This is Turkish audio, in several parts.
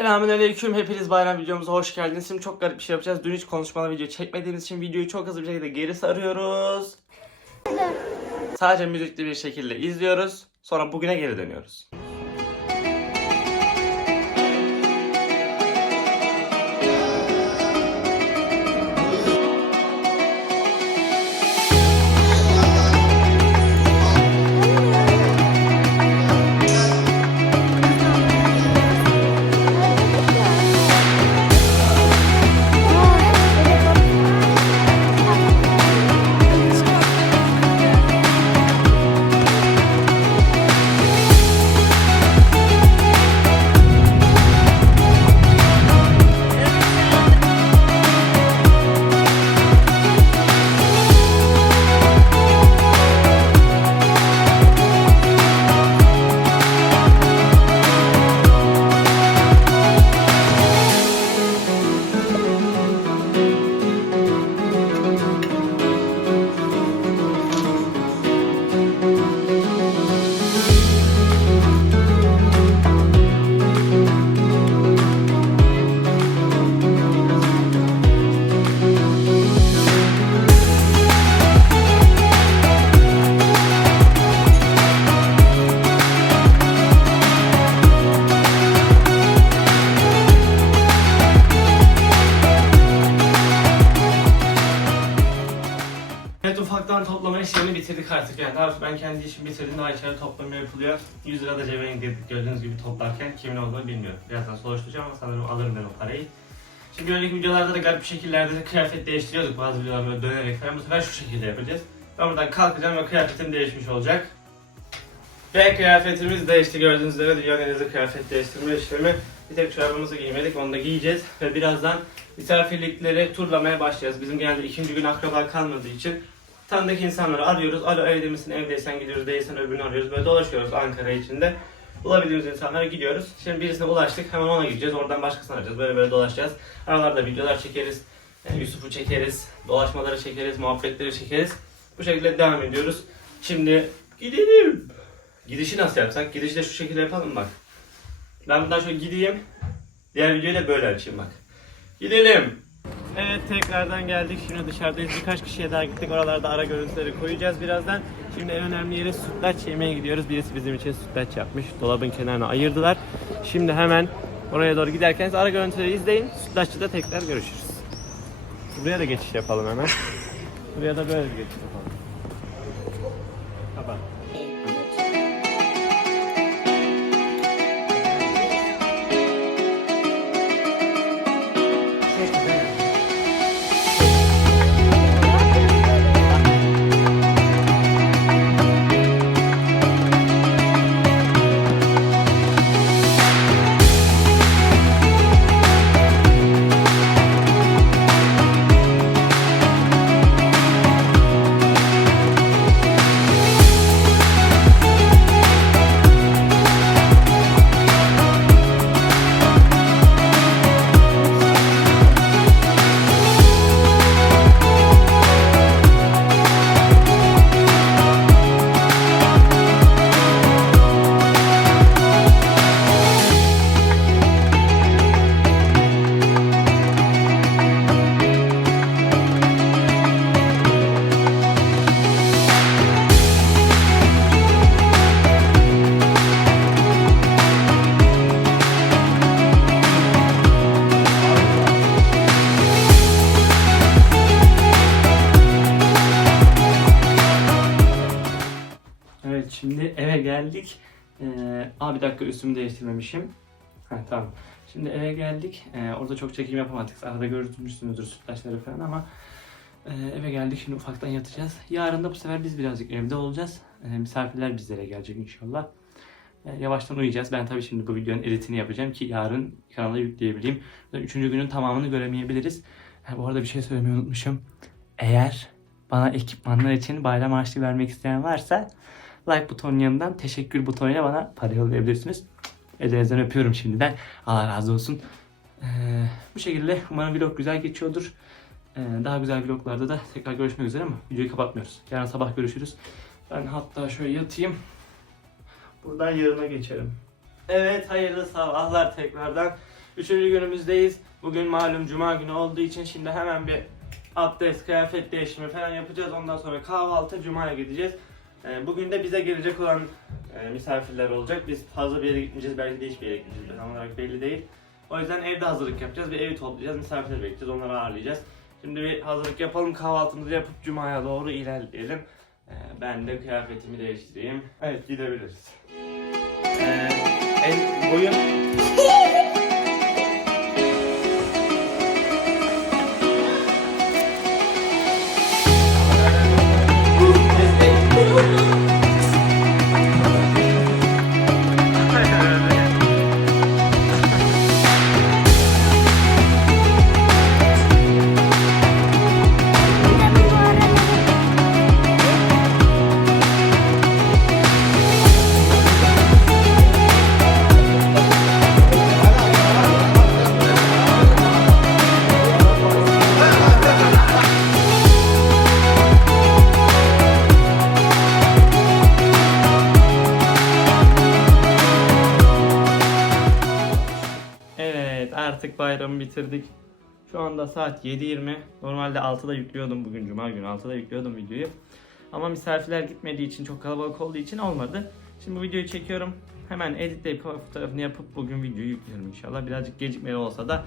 Selamünaleyküm. Hepiniz bayram videomuza hoş geldiniz. Şimdi çok garip bir şey yapacağız. Dün hiç konuşmalı video çekmediğimiz için videoyu çok hızlı bir şekilde geri sarıyoruz. Sadece müzikli bir şekilde izliyoruz. Sonra bugüne geri dönüyoruz. Evet ufaktan toplama işlerini bitirdik artık yani. Daha ben kendi işimi bitirdim. Daha içeri toplama yapılıyor. 100 lira da cebine girdik gördüğünüz gibi toplarken. Kimin olduğunu bilmiyorum. Birazdan soruşturacağım ama sanırım alırım ben o parayı. Şimdi önceki videolarda da garip şekillerde de kıyafet değiştiriyorduk. Bazı videolar böyle dönerek falan. Bu sefer şu şekilde yapacağız. Ben buradan kalkacağım ve kıyafetim değişmiş olacak. Ve kıyafetimiz değişti gördüğünüz üzere dünyanın en hızlı kıyafet değiştirme işlemi. Bir tek çorabımızı giymedik onu da giyeceğiz ve birazdan misafirlikleri turlamaya başlayacağız. Bizim genelde ikinci gün akraba kalmadığı için tanıdık insanları arıyoruz. Alo evde misin evdeysen gidiyoruz değilsen öbürünü arıyoruz. Böyle dolaşıyoruz Ankara içinde. Bulabildiğimiz insanlara gidiyoruz. Şimdi birisine ulaştık hemen ona gideceğiz. Oradan başkasını arayacağız. Böyle böyle dolaşacağız. Aralarda videolar çekeriz. Yani Yusuf'u çekeriz. Dolaşmaları çekeriz. Muhabbetleri çekeriz. Bu şekilde devam ediyoruz. Şimdi gidelim. Gidişi nasıl yapsak? Gidişi de şu şekilde yapalım bak. Ben bundan şöyle gideyim. Diğer videoyu da böyle açayım bak. Gidelim. Evet tekrardan geldik. Şimdi dışarıdayız. Birkaç kişiye daha gittik. Oralarda ara görüntüleri koyacağız birazdan. Şimdi en önemli yere sütlaç yemeye gidiyoruz. Birisi bizim için sütlaç yapmış. Dolabın kenarına ayırdılar. Şimdi hemen oraya doğru giderken ara görüntüleri izleyin. Sütlaççıda tekrar görüşürüz. Buraya da geçiş yapalım hemen. Buraya da böyle bir geçiş yapalım. Geldik. Ee, aa bir dakika üstümü değiştirmemişim. Ha tamam. Şimdi eve geldik. Ee, orada çok çekim yapamadık. Arada görmüşsünüzdür sütlaçları falan ama e, eve geldik. Şimdi ufaktan yatacağız. Yarın da bu sefer biz birazcık evde olacağız. Ee, misafirler bizlere gelecek inşallah. Ee, yavaştan uyuyacağız. Ben tabii şimdi bu videonun editini yapacağım ki yarın kanala yükleyebileyim. Üçüncü günün tamamını göremeyebiliriz. Ha, bu arada bir şey söylemeyi unutmuşum. Eğer bana ekipmanlar için bayram harçlığı vermek isteyen varsa like butonunun yanından teşekkür butonuyla bana para yollayabilirsiniz. Ellerinizden öpüyorum şimdiden. Allah razı olsun. Ee, bu şekilde umarım vlog güzel geçiyordur. Ee, daha güzel vloglarda da tekrar görüşmek üzere ama videoyu kapatmıyoruz. Yarın sabah görüşürüz. Ben hatta şöyle yatayım. Buradan yarına geçerim. Evet hayırlı sabahlar tekrardan. Üçüncü günümüzdeyiz. Bugün malum cuma günü olduğu için şimdi hemen bir abdest, kıyafet değişimi falan yapacağız. Ondan sonra kahvaltı, cumaya gideceğiz. Ee, Bugün de bize gelecek olan e, misafirler olacak. Biz fazla bir yere gitmeyeceğiz. Belki de hiçbir yere gitmeyeceğiz. Tam olarak belli değil. O yüzden evde hazırlık yapacağız. Bir evi toplayacağız. Misafirler bekleyeceğiz. Onları ağırlayacağız. Şimdi bir hazırlık yapalım. Kahvaltımızı yapıp cumaya doğru ilerleyelim. Ee, Ben de kıyafetimi değiştireyim. Evet gidebiliriz. Ee, el, boyun Evet artık bayramı bitirdik. Şu anda saat 7.20. Normalde 6'da yüklüyordum bugün cuma günü 6'da yüklüyordum videoyu. Ama misafirler gitmediği için çok kalabalık olduğu için olmadı. Şimdi bu videoyu çekiyorum. Hemen editleyip fotoğrafını yapıp bugün videoyu yüklüyorum inşallah. Birazcık gecikmeli olsa da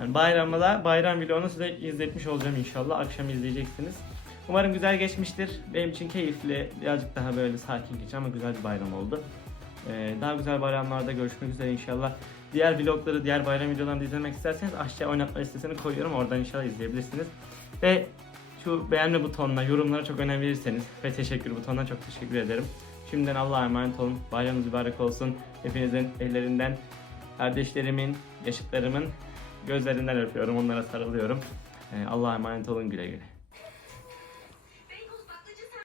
yani bayramda da bayram vlogunu size izletmiş olacağım inşallah. Akşam izleyeceksiniz. Umarım güzel geçmiştir. Benim için keyifli, birazcık daha böyle sakin geçti ama güzel bir bayram oldu. Ee, daha güzel bayramlarda görüşmek üzere inşallah. Diğer vlogları, diğer bayram videolarını izlemek isterseniz aşağı oynatma listesini koyuyorum. Oradan inşallah izleyebilirsiniz. Ve şu beğenme butonuna, yorumlara çok önem verirseniz ve teşekkür butonuna çok teşekkür ederim. Şimdiden Allah'a emanet olun. Bayramınız mübarek olsun. Hepinizin ellerinden, kardeşlerimin, yaşıtlarımın gözlerinden öpüyorum. Onlara sarılıyorum. Ee, Allah'a emanet olun güle güle.